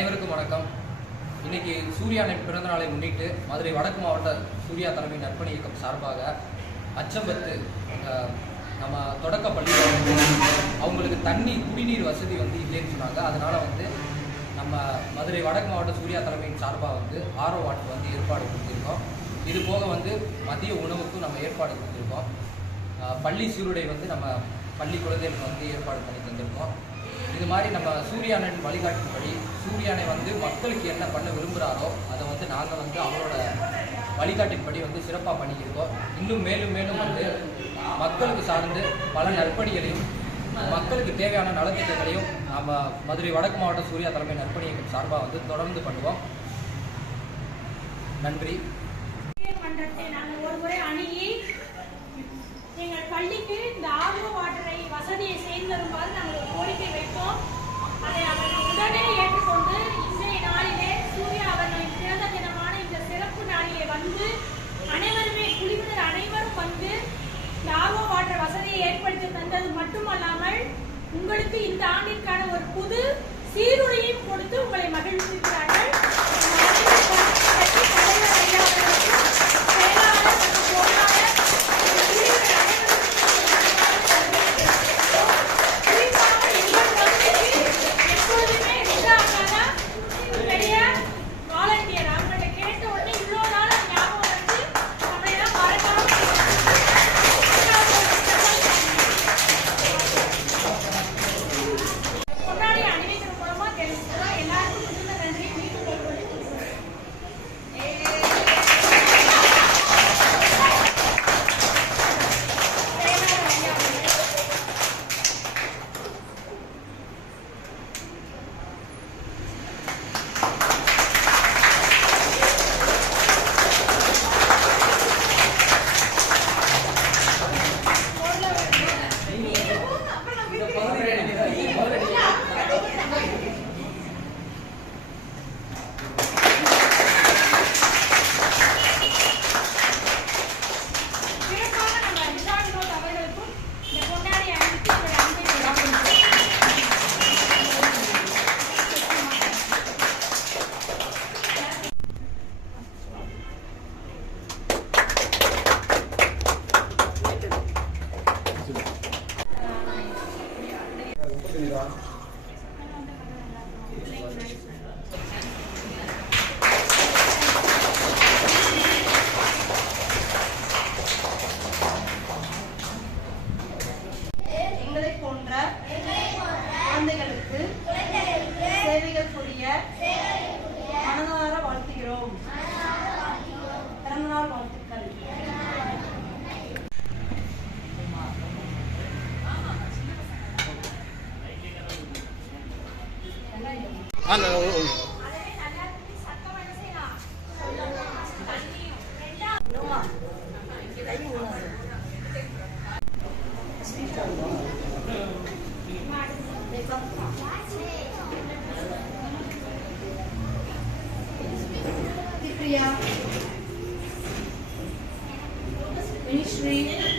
அனைவருக்கும் வணக்கம். இன்னைக்கு சூர்யாவின் பிறந்த நாளை முன்னிட்டு மதுரை வடக்கு மாவட்ட சூர்யா தலைமை நற்பணி இயக்கம் சார்பாக அச்சம்பத்து நம்ம தொடக்க பள்ளியில் அவங்களுக்கு குடிநீர் வசதி இல்லைன்னு சொன்னாங்க. அதனால நம்ம மதுரை வடக்கு மாவட்ட சூர்யா தலைமையின் சார்பாக ஆரோ வாட்டர் ஏற்பாடு கொடுத்துருக்கோம். இது போக மதிய உணவுக்கும் நம்ம ஏற்பாடு கொடுத்துருக்கோம். பள்ளி சீருடை நம்ம பள்ளி குழந்தைகளுக்கு ஏற்பாடு பண்ணி தந்திருக்கோம். இது மாதிரி நம்ம சூர்யாவின் வழிகாட்டின்படி சூர்யானை மக்களுக்கு என்ன பண்ண விரும்புகிறாரோ அதை நாங்கள் அவரோட வழிகாட்டின்படி சிறப்பாக பண்ணிக்கிருக்கோம். இன்னும் மேலும் மேலும் மக்களுக்கு சார்ந்து பல நற்பணிகளையும் மக்களுக்கு தேவையான நலத்திட்டங்களையும் நம்ம மதுரை வடக்கு மாவட்ட சூர்யா தலைமை நற்பணி இயக்கம் சார்பாக தொடர்ந்து பண்ணுவோம். நன்றி. எங்கள் பள்ளிக்கு இந்த ஆர்வ வாட்டரை வசதியை செய்து தருமாறு நாங்கள் கோரிக்கை வைப்போம். அதை அவர்கள் உடனே ஏற்றுக்கொண்டு இன்றைய நாளிலே சூர்யா அவர்களின் பிறந்த தினமான இந்த சிறப்பு நாளிலே அனைவருமே குழுவினர் அனைவரும் இந்த ஆர்வ வாட்டர் வசதியை ஏற்படுத்தி தந்தது மட்டுமல்லாமல் உங்களுக்கு இந்த ஆண்டிற்கான ஒரு புது சீருடையையும் கொடுத்து உங்களை மகிழ்விக்கிறார்கள். எங்களை போன்ற குழந்தைகளுக்கு சேவைகள் புரிய மனதார வாழ்த்துகிறோம். பிறந்தநாள் வாழ்த்துக்கள். Ministry